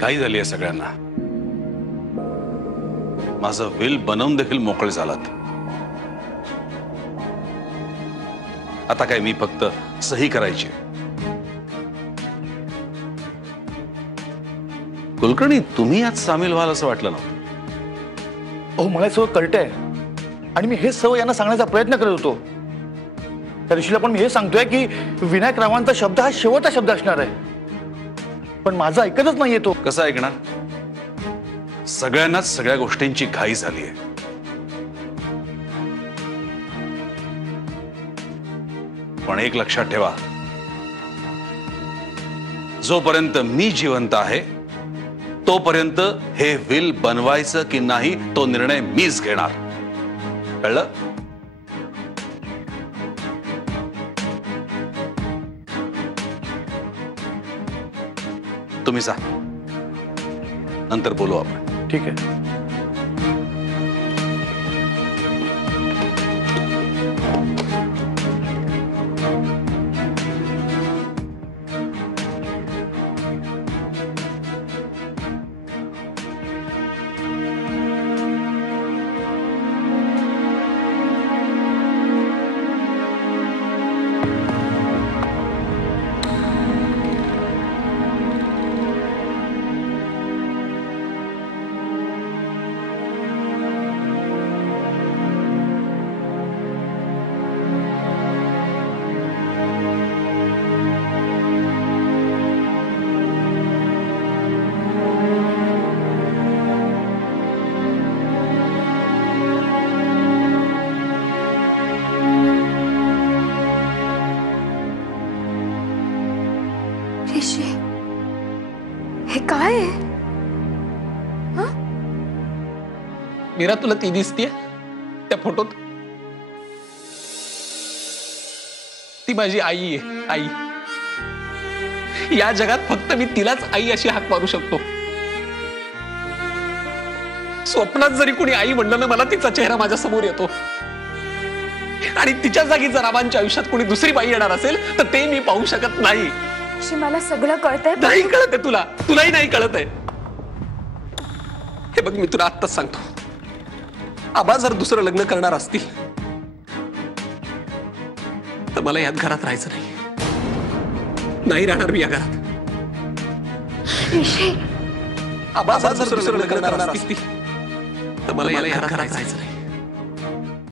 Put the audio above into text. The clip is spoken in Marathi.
घाई झाली आहे सगळ्यांना. माझं विल बनवून देखील मोकळे झालात. आता काय मी फक्त सही करायची. कुलकर्णी, तुम्ही यात सामील व्हाल असं वाटलं नव्हतं. अहो, मला सगळं कळतंय आणि मी हे सर्व यांना सांगण्याचा प्रयत्न करत होतो. त्या दिवशीला पण मी हे सांगतोय की विनायक रावांचा शब्द हा शेवटचा शब्द असणार आहे, पण माझं ऐकतच नाहीये तो. कसं ऐकणार? सगळ्यांनाच सगळ्या गोष्टींची घाई झाली आहे. पण एक लक्षात ठेवा, जोपर्यंत मी जिवंत आहे तोपर्यंत हे विल बनवायचं की नाही तो निर्णय मीच घेणार. कळलं? तुम्ही जा, नंतर बोलू आपण. ठीक आहे. ऋषी, हे काय आहे? मीरा, तुला ती दिसतीये त्या फोटोत? ती माझी आई आहे. आई. या जगात फक्त मी तिलाच आई अशी हाक मारू शकतो. स्वप्नात जरी कोणी आई म्हणलं ना, मला तिचा चेहरा माझ्या समोर येतो. आणि तिच्या जागी जर रावांच्या आयुष्यात कोणी दुसरी बाई येणार असेल तर ते मी पाहू शकत नाही. मला सगळं कळतंय. नाही कळत आहे तुला? तुलाही नाही कळत आहे? हे बघ, मी तुला आत्ताच सांगतो, आबा जर दुसरं लग्न करणार असतील तर मला यात घरात राहायचं नाही राहणार मी या घरात. आबा जर दुसरं लग्न करणार असतील तर मला या घरात राहायचं नाही.